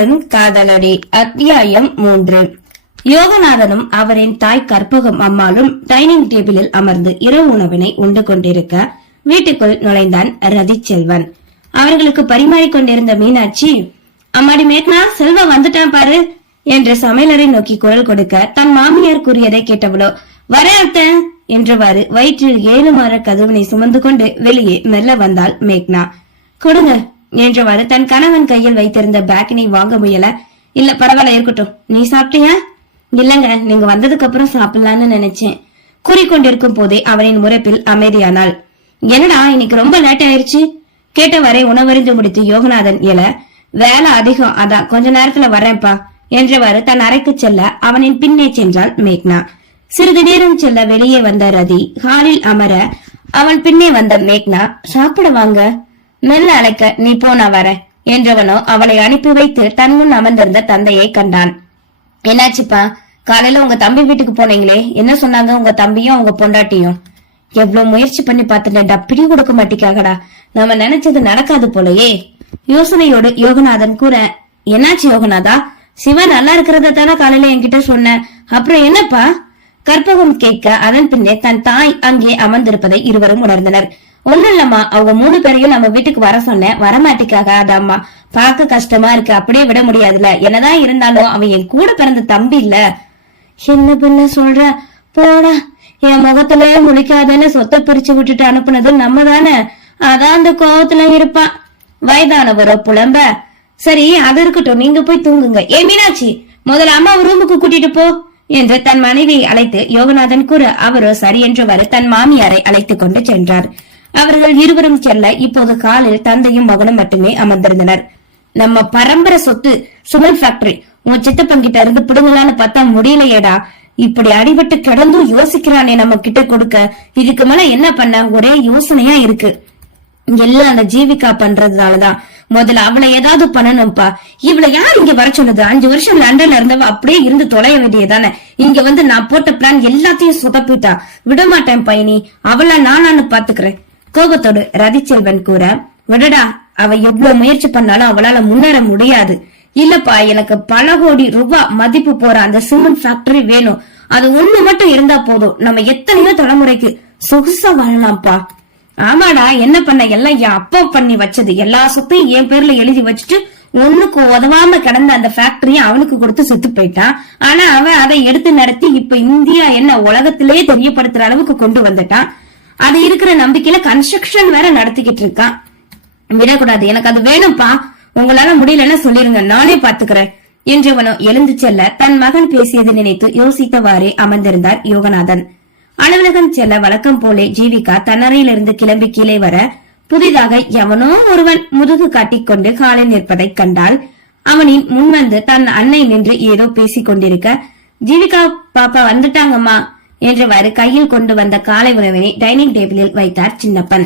காதலன் காதலடி அத்தியாயம் 3. யோகநாதனும் அவரின் தாய் கற்பகம் அம்மாளும் டைனிங் டேபிளில் அமர்ந்து இரவு உணவினை உண்டு கொண்டிருக்க வீட்டுக்குள் நுழைந்தான் ரதிச்செல்வன். அவர்களுக்கு பரிமாறிக் கொண்டிருந்த மீனாட்சி, அம்மாடி மேக்னா, செல்வம் வந்துட்டான் பாரு என்று சமையலறை நோக்கி குரல் கொடுக்க தன் மாமியார் கூறியதை கேட்டவளோ, வர அத்த என்றவாறு வயிற்றில் 7 மாற கதவினை சுமந்து கொண்டு வெளியே மெல்ல வந்தாள் மேக்னா. கொடுங்க என்றவாறு தன் கணவன் கையில் வைத்திருந்த பேக்கினை வாங்க முயல, இல்ல பரவாயில்ல இருக்கட்டும், நீ சாப்பிட்டியா? இல்லங்க, நீங்க வந்ததுக்கு அப்புறம் சாப்பிடலான்னு நினைச்சேன் கூறிக்கொண்டிருக்கும் போதே அவனின் முறைப்பில் அமைதியானாள். என்னடா இன்னைக்கு ரொம்ப லேட் ஆயிருச்சு? கேட்டவரை உணவறிந்து முடித்து யோகநாதன் எழ, வேலை அதிகம், அதான் கொஞ்ச நேரத்துல வரேன்ப்பா என்றவாறு தன் அறைக்கு செல்ல அவனின் பின்னே சென்றாள் மேக்னா. சிறிது நேரம் செல்ல வெளியே வந்த ரதி ஹாலில் அமர அவன் பின்னே வந்த மேக்னா, சாப்பிட வாங்க மெல்ல அழைக்க, நீ போனா வர என்றவனோ அவளை அனுப்பி வைத்து தன் முன் அமர்ந்திருந்த தந்தையை கண்டான். என்னாச்சுப்பா, காலையில உங்க தம்பி வீட்டுக்கு போனீங்களே, என்ன சொன்னாங்க உங்க தம்பியும் உங்க பொண்டாட்டியும்? எவ்வளவு முயற்சி பண்ணி பார்த்துட்டேன்டா, பிடி கொடுக்க மாட்டிக்காகடா, நாம நினைச்சது நடக்காது போலயே யோசனையோடு யோகநாதன் கூற, என்னாச்சு யோகநாதா? சிவன் நல்லா இருக்கிறத தானே காலையில என்கிட்ட சொன்ன, அப்புறம் என்னப்பா? கற்பகம் கேட்க அதன் பின்னே தன் தாய் அங்கே அமர்ந்திருப்பதை இருவரும் உணர்ந்தனர். ஒண்ணும் இல்லம்மா, அவங்க 3 பேரையும் நம்ம வீட்டுக்கு வர சொன்ன, வரமாட்டிக்காக. அதாம்மா, பார்க்க கஷ்டமா இருக்கு, அப்படியே விட முடியாதுல, என்னதான் இருந்தாலும் அவன் என் கூட பிறந்த தம்பி இல்ல. என்ன பண்ண சொல்ற, போடா, என் முகத்துல முழிக்காதன்னு சொத்தை பிரிச்சு விட்டுட்டு அனுப்புனது நம்ம தானே, அதான் அந்த கோவத்துல இருப்பான். வயதானவரோ புலம்ப, சரி அது இருக்கட்டும், நீங்க போய் தூங்குங்க. ஏ மீனாட்சி, முதல்ல அம்மா ரூமுக்கு கூட்டிட்டு போ என்று தன் மனைவியை அழைத்து யோகநாதன் கூற அவரோ சரி என்றவாறு தன் மாமியாரை அழைத்துக் கொண்டு சென்றார். அவர்கள் இருவரும் செல்ல இப்போது காலில் தந்தையும் மகனும் மட்டுமே அமர்ந்திருந்தனர். நம்ம பரம்பரை சொத்து சுமல் ஃபேக்டரி உன் சித்தப்பங்கிட்ட இருந்து பிடுங்கலான்னு பார்த்தா முடியலையேடா, இப்படி அடிபட்டு கிடந்தும் யோசிக்கிறானே நம்ம கிட்ட கொடுக்க, இதுக்கு மேல என்ன பண்ண ஒரே யோசனையா இருக்கு. எல்லாம் அந்த ஜீவிகா பண்றதுனாலதான். முதல்ல அவளை ஏதாவது பண்ணணும்பா. இவளை யார் இங்க வர சொன்னது? 5 வருஷம் லண்டன்ல இருந்தவ அப்படியே இருந்து தொலைய வேண்டியதானே. இங்க வந்து நான் போட்ட பிளான் எல்லாத்தையும் சொதப்பிட்டா. விடமாட்டேன் பையனி, அவள நானான்னு பாத்துக்கிறேன் கோபத்தோடு ரதிச்செல்வன் கூற, விடடா, அவ எவ்வளவு முயற்சி பண்ணாலும் அவளால முன்னேற முடியாது. இல்லப்பா, எனக்கு பல கோடி ரூபாய் மதிப்பு போற அந்த சிமெண்ட் ஃபேக்டரி வேணும். அது ஒண்ணு மட்டும் இருந்தா போதும், நம்ம எத்தனையோ தலைமுறைக்கு சொகுசா வாழலாம்ப்பா. ஆமாடா, என்ன பண்ண, எல்லாம் என் அப்பா பண்ணி வச்சது, எல்லா சொத்தையும் என் பேர்ல எழுதி வச்சுட்டு ஒண்ணுக்கு உதவாம கிடந்த அந்த ஃபேக்டரிய அவனுக்கு கொடுத்து செத்து போயிட்டான். ஆனா அவன் அதை எடுத்து நடத்தி இப்ப இந்தியா என்ன உலகத்திலேயே தெரியப்படுத்துற அளவுக்கு கொண்டு வந்துட்டான். அது இருக்கிற நம்பிக்கையில கன்ஸ்ட்ரக்ஷன் வேற நடத்திக்கிட்டு இருக்கான். விடக்கூடாது, எனக்கு அது வேணும்பா, உங்களால முடியலன்னு சொல்லிருங்க, நானே பாத்துக்கிறேன் என்றவனோ எழுந்து செல்ல தன் மகன் பேசியதை நினைத்து யோசித்தவாறே அமர்ந்திருந்தார் யோகநாதன். அலுவலகம் செல்ல வழக்கம் போலே ஜீவிகா தன்னறையிலிருந்து கிளம்பி கீழே வர புதிதாக எவனோ ஒருவன் முதுகு காட்டிக்கொண்டு காலில் நிற்பதை கண்டால் அவனின் முன்வந்து தன் அன்னை நின்று ஏதோ பேசிக் கொண்டிருக்க, ஜீவிகா பாப்பா வந்துட்டாங்கம்மா என்றவாறு கையில் கொண்டு வந்த காலை உணவினை டைனிங் டேபிளில் வைத்தார் சின்னப்பன்.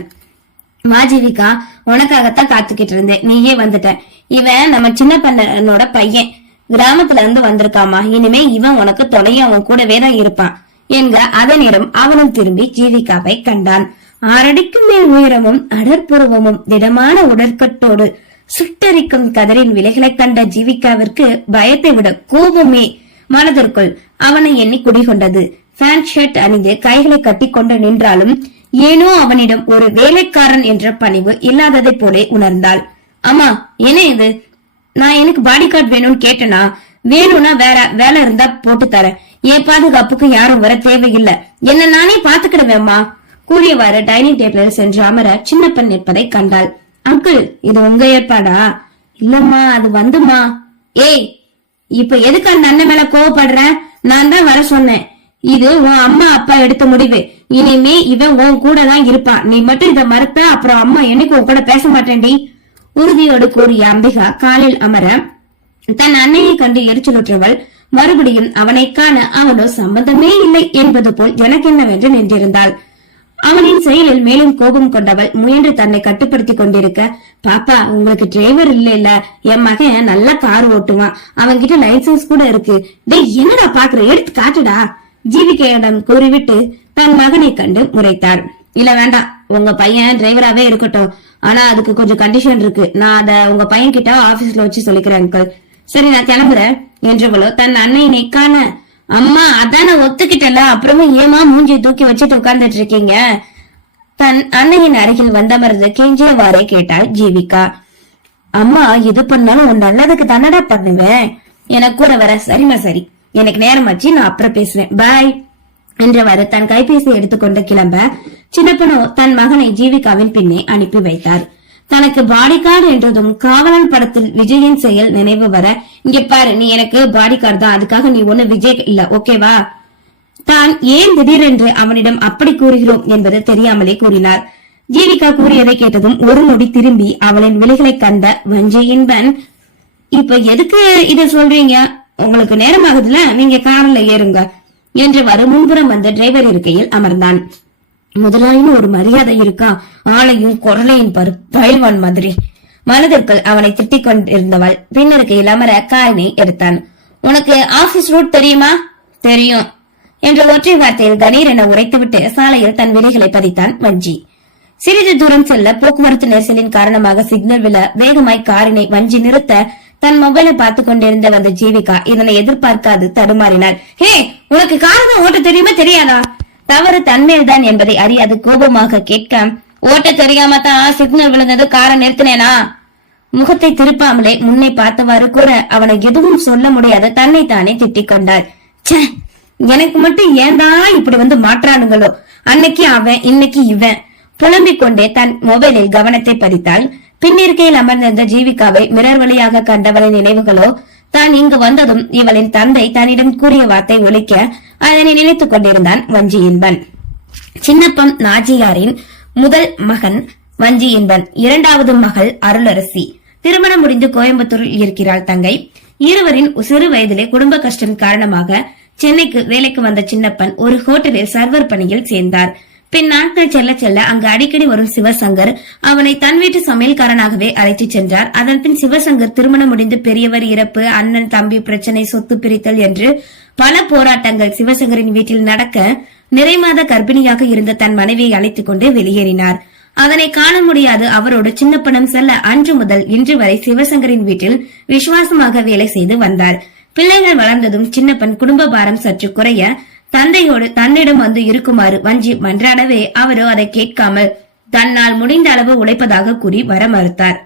வா ஜீவிகா, உனக்காகத்தான் காத்துக்கிட்டு இருந்தேன், நீயே வந்துட்ட. இவன் நம்ம சின்னப்பனோட பையன், கிராமத்துல இருந்து வந்திருக்காமா. இனிமே இவன் உனக்கு துணைய அவன் கூடவே தான் இருப்பான் என்க அதனிடம் அவனும் திரும்பி ஜீவிகாவை கண்டான். 6 அடிக்கு மேல் உயரமும் அடற்புருவமும் திடமான உடற்கட்டோடு சுட்டரிக்கும் கதரின் விலைகளை கண்ட ஜீவிகாவிற்கு பயத்தை விட கோபமே மனதிற்குள் அவனை எண்ணி குடிகொண்டது. பேண்ட் ஷர்ட் அணிந்து கைகளை கட்டி கொண்டு நின்றாலும் ஏனோ அவனிடம் ஒரு வேலைக்காரன் என்ற பணிவு இல்லாததை போலே உணர்ந்தாள். அம்மா, என்ன இது? நான் எனக்கு பாடி கார்டு வேணும்னு கேட்டனா? வேணும்னா வேற வேலை இருந்தா போட்டு தரேன், என் பாதுகாப்புக்கு யாரும் வர தேவையில்லை, என்ன நானே பாத்துக்கிடுவேம்மா கூறியவாறு டைனிங் டேபிளில் சென்று அமர சின்னப்பன் நிற்பதை கண்டாள். அங்கிள், இது உங்க ஏற்பாடா? இல்லம்மா, அது வந்துமா. ஏய், இப்ப எதுக்கு அந்த அண்ணன் மேல கோவப்படுற? நான் தான் வர சொன்னேன். இது உன் அம்மா அப்பா எடுத்த முடிவு, இனிமே இவன் உன் கூட தான் இருப்பான். நீ மட்டும் இதை மறுப்ப, அப்புறம் அம்மா என்னைக்கு உன் கூட பேச மாட்டேன்டி உறுதியோடு கூறிய அம்பிகா காலில் அமர தன் அன்னையை கண்டு எரிச்சலுற்றவள் மறுபடியும் அவனை காண அவனோ சம்பந்தமே இல்லை என்பது போல் எனக்கென்னவென்று நின்றிருந்தாள். அவனின் செயலில் மேலும் கோபம் கொண்டவள் முயன்று தன்னை கட்டுப்படுத்திக் கொண்டிருக்க, பாப்பா, உங்களுக்கு டிரைவர் இல்ல, என் மகன் நல்லா கார் ஓட்டுவான், அவன்கிட்ட லைசன்ஸ் கூட இருக்கு. டேய், என்னடா பாக்குற, எடுத்து காட்டுடா ஜீவிகையிடம் கூறிவிட்டு தன் மகனை கண்டு முறைத்தார். இல்ல வேண்டாம், உங்க பையன் டிரைவராவே இருக்கட்டும், ஆனா அதுக்கு கொஞ்சம் கண்டிஷன் இருக்கு. நான் அத உங்க பையன் கிட்ட ஆபீஸ்ல வச்சு சொல்லிக்கிறேன் அங்கிள் சரி நான் கிளம்புறேன் என்றவளோ தன் அன்னையினை காண, அம்மா அதான் நான் ஒத்துக்கிட்டல, அப்புறமா ஏமா மூஞ்சி தூக்கி வச்சுட்டு உட்கார்ந்துட்டு இருக்கீங்க? தன் அன்னையின் அருகில் வந்தமர்ந்து கெஞ்சியவாறே கேட்டாள் ஜீவிகா. அம்மா எது பண்ணாலும் உன் நல்லதுக்கு தானடா பண்ணுவேன், எனக்கு கூட வர. சரிமா சரி, எனக்கு நேரமாச்சு, நான் அப்புறம் பேசுறேன், பாய் என்றவாறு தன் கைபேசி எடுத்துக்கொண்டு கிளம்ப சின்னப்பனோ தன் மகனை ஜீவிகாவின் பின்னே அனுப்பி வைத்தார். தனக்கு பாடிகார்டு என்றதும் காவலன் படத்தில் விஜயின் செயல் நினைவு வர, இங்க பாரு, நீ எனக்கு பாடிகார்டு தான், அதுக்காக நீ ஒண்ணு விஜய் இல்ல, ஓகேவா? தான் ஏன் திடீரென்று அவனிடம் அப்படி கூறுகிறோம் என்பது தெரியாமலே கூறினார். ஜீவிகா கூறியதை கேட்டதும் ஒரு நொடி திரும்பி அவளின் விழிகளை கண்ட வஞ்சியின்பன், இப்ப எதுக்கு இத சொல்றீங்க? உங்களுக்கு நேரமாகுதுல, நீங்க கார்ல ஏறுங்க என்றவாறு முன்புறம் வந்து டிரைவர் இருக்கையில் அமர்ந்தான். முதலாளின்னு ஒரு மரியாதை இருக்கா, ஆளையும் குரலையும் பாரு, பயில்வான் மாதிரி. மனதிற்குள் அவனை திட்டிக் கொண்டிருந்தவள் பின்னருக்கையில் அமர காரினை எடுத்தான். உனக்கு ஆபீஸ் ரூட் தெரியுமா? தெரியும் என்ற ஒற்றை வார்த்தையில் கணீர் என உரைத்துவிட்டு சாலையில் தன் விலைகளை பதித்தான் வஞ்சி. சிறிது தூரம் செல்ல போக்குவரத்து நெரிசலின் காரணமாக சிக்னல் விழ வேகமாய் காரினை வஞ்சி நிறுத்த தன் மொபைலை பார்த்துக் கொண்டிருந்த வந்த ஜீவிகா இதனை எதிர்பார்க்காது தடுமாறினாள். ஹே, உனக்கு கார் தான் ஓட்ட தெரியுமா தெரியாதா? தவறு தன்மேல்தான் என்பதை அறியாது கோபமாக கேட்க, ஓட்ட தெரியாம தான் சிக்னல் விழுந்தது, காரை நிறுத்தினேனா? முகத்தை திருப்பாமலே முன்னே பார்த்தவாறு கூற அவனை எதுவும் சொல்ல முடியாத தன்னை தானே திட்டிக் கொண்டாள். ச்சே, எனக்கு மட்டும் ஏன்டா இப்படி வந்து மாற்றானுங்களோ, அன்னைக்கு அவன் இன்னைக்கு இவன் புலம்பிக் கொண்டே தன் மொபைலில் கவனத்தை பதித்தாள். பின்னிருக்கையில் அமர்ந்திருந்த ஜீவிகாவை மிரர் வழியாக கண்டவளின் நினைவுகளோ தான் இங்கு வந்ததும் இவளின் தந்தை தன்னிடம் கூறிய வார்த்தை ஒலிக்க அதனை நினைத்துக் கொண்டிருந்தான் வஞ்சியின்பன். சின்னப்பன் நாச்சியாரின் முதல் மகன் வஞ்சியின்பன், இரண்டாவது மகள் அருளரசி. திருமணம் முடிந்து கோயம்புத்தூரில் இருக்கிறாள் தங்கை. இருவரின் சிறு வயதிலே குடும்ப கஷ்டம் காரணமாக சென்னைக்கு வேலைக்கு வந்த சின்னப்பன் ஒரு ஹோட்டலில் சர்வர் பணியில் சேர்ந்தார். பின் நாட்கள் செல்ல செல்ல அங்கு அடிக்கடி வரும் சிவசங்கர் அவனை தன் வீட்டு சமையல்காரனாகவே அழைத்து சென்றார். அதன் பின் சிவசங்கர் திருமணம் முடிந்து பெரியவர் இறப்பு, அண்ணன் தம்பி பிரச்சனை, சொத்து பிரித்தல் என்று பல போராட்டங்கள் சிவசங்கரின் வீட்டில் நடக்க நிறைமாத கர்ப்பிணியாக இருந்த தன் மனைவியை அழைத்துக் கொண்டு வெளியேறினார். அதனை காண முடியாது அவரோடு சின்னப்பனம் செல்ல அன்று முதல் இன்று வரை சிவசங்கரின் வீட்டில் விசுவாசமாக வேலை செய்து வந்தார். பிள்ளைகள் வளர்ந்ததும் சின்னப்பன் குடும்ப பாரம் சற்று குறைய தந்தையோடு தன்னிடம் வந்து இருக்குமாறு வஞ்சி மன்றாடவே அவரோ அதை கேட்காமல் தன்னால் முடிந்த அளவு உழைப்பதாக கூறி வர மறுத்தார்.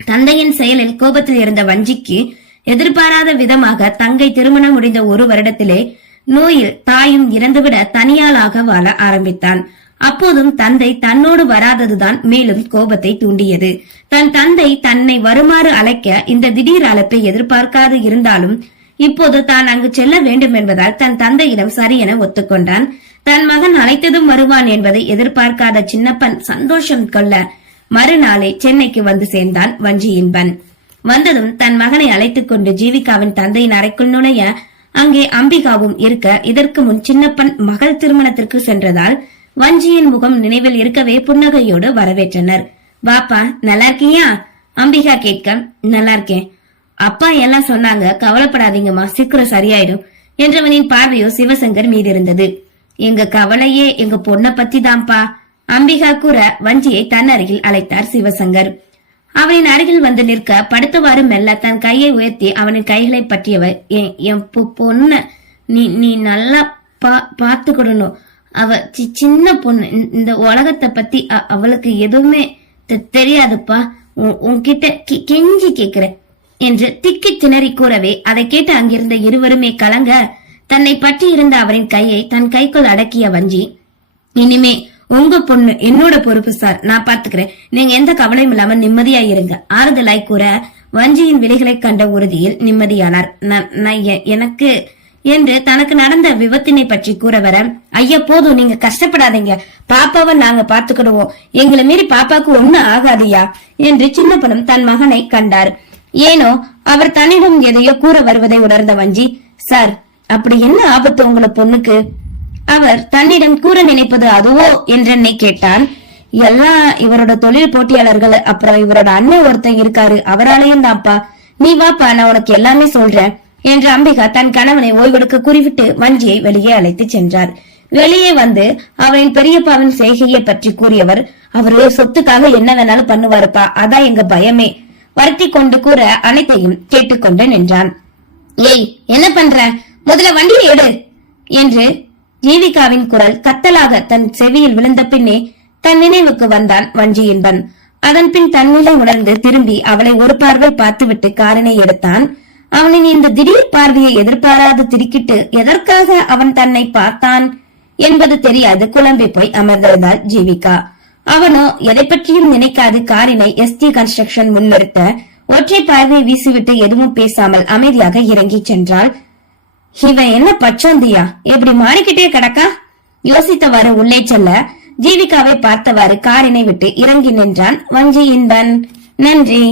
தந்தையின் செயலில் கோபத்தில் இருந்த வஞ்சிக்கு எதிர்பாராத விதமாக தங்கை திருமணம் முடிந்த ஒரு வருடத்திலே நோயில் தாயும் இறந்துவிட தனியாளாக வாழ ஆரம்பித்தான். அப்போதும் தந்தை தன்னோடு வராததுதான் மேலும் கோபத்தை தூண்டியது. தன் தந்தை தன்னை வருமாறு அழைக்க இந்த திடீர் அழைப்பை எதிர்பார்க்காது இருந்தாலும் இப்போது தான் அங்கு செல்ல வேண்டும் என்பதால் தன் தந்தையிடம் சரியென ஒத்துக்கொண்டான். தன் மகன் அழைத்ததும் வருவான் என்பதை எதிர்பார்க்காத சின்னப்பன் சந்தோஷம் கொள்ள மறுநாளே சென்னைக்கு வந்து சேர்ந்தான் வஞ்சியின்பன். வந்ததும் தன் மகனை அழைத்துக் கொண்டு ஜீவிகாவின் தந்தையின் அறைக்குள் நுழைய அங்கே அம்பிகாவும் இருக்க, இதற்கு முன் சின்னப்பன் மகள் திருமணத்திற்கு சென்றதால் வஞ்சியின் முகம் நினைவில் இருக்கவே புன்னகையோடு வரவேற்றனர். வாப்பா, நல்லா இருக்கியா? அம்பிகா கேட்க, நல்லா இருக்கேன் அப்பா, எல்லாம் சொன்னாங்க, கவலைப்படாதீங்கம்மா, சீக்கிரம் சரியாயிடும் என்றவனின் பார்வையோ சிவசங்கர் மீது இருந்தது. எங்க கவலையே எங்க பொண்ண பத்தி தான்ப்பா அம்பிகா கூற வஞ்சியை தன் அருகில் அழைத்தார் சிவசங்கர். அவனின் அருகில் வந்து நிற்க படுத்தவாறு மெல்ல தன் கையை உயர்த்தி அவனின் கைகளை பற்றியவர், என் பொண்ண நீ நல்லா பாத்துக்கிடணும், அவ சின்ன பொண்ணு, இந்த உலகத்தை பத்தி அவளுக்கு எதுவுமே தெரியாதுப்பா, உன்கிட்ட கெஞ்சி கேக்குறேன் என்று திக்கி திணறி கூறவே அதை கேட்டு அங்கிருந்த இருவருமே கலங்க தன்னை பற்றி இருந்த அவரின் கையை தன் கைக்குள் அடக்கிய வஞ்சி, இனிமே உங்க பொண்ணு என்னோட பொறுப்பு சார், நான் பாத்துக்கிறேன், நீங்க எந்த கவலையும் இல்லாம நிம்மதியா இருங்க ஆறுதலாய் கூற வஞ்சியின் விலைகளை கண்ட உறுதியில் நிம்மதியானார். எனக்கு என்று தனக்கு நடந்த விபத்தினை பற்றி கூற வர, ஐயா போதும், நீங்க கஷ்டப்படாதீங்க, பாப்பாவை நாங்க பாத்துக்கிடுவோம், எங்களை மீறி பாப்பாக்கு ஒண்ணு ஆகாதியா என்று சின்னப்பனும் தன் மகனை கண்டார். ஏனோ அவர் தன்னிடம் எதையோ கூற வருவதை உணர்ந்த வஞ்சி, சார் அப்படி என்ன ஆபத்து உங்கள பொண்ணுக்கு? அவர் தன்னிடம் கூற நினைப்பது அதுவோ என்றென்னை கேட்டான். எல்லாம் இவரோட தொழில் போட்டியாளர்கள், அப்புறம் இவரோட அண்ணன் ஒருத்தன் இருக்காரு, அவராலையும் தான்ப்பா, நீ வாப்பா, நான் உனக்கு எல்லாமே சொல்றேன் என்று அம்பிகா தன் கணவனை ஓய்வெடுக்க குறிவிட்டு வஞ்சியை வெளியே அழைத்து சென்றார். வெளியே வந்து அவரின் பெரியப்பாவின் செய்கையை பற்றி கூறியவர், அவரு சொத்துக்காக என்ன வேணாலும் பண்ணுவாருப்பா, அதான் எங்க பயமே, வருத்தி கொண்டு கூற அனைத்தையும் கேட்டுக்கொண்டு நின்றான். ஏய், என்ன பண்ற? முதல்ல வண்டியை எடு என்று ஜீவிகாவின் குரல் கத்தலாக தன் செவியில் விழுந்த பின்னே தன் நினைவுக்கு வந்தான் வஞ்சியின்பன். அதன் பின் தன்னிலை உணர்ந்து திரும்பி அவளை ஒரு பார்வை பார்த்துவிட்டு காரினை எடுத்தான். அவனின் இந்த திடீர் பார்வையை எதிர்பாராது திடுக்கிட்டு எதற்காக அவன் தன்னை பார்த்தான் என்பது தெரியாது குழம்பி போய் அமர்ந்திருந்தாள் ஜீவிகா. அவனோ எதை பற்றியும் நினைக்காது காரினை எஸ்டி கன்ஸ்ட்ரக்ஷன் முன்னிறுத்த ஒற்றை பார்வை வீசிவிட்டு எதுவும் பேசாமல் அமைதியாக இறங்கி சென்றாள். இவன் என்ன பச்சோந்தியா, எப்படி மாறிக்கிட்டே கிடக்கா? யோசித்தவாறு உள்ளே செல்ல ஜீவிகாவை பார்த்தவாறு காரினை விட்டு இறங்கி நின்றான் வஞ்சியின்பன். நன்றி.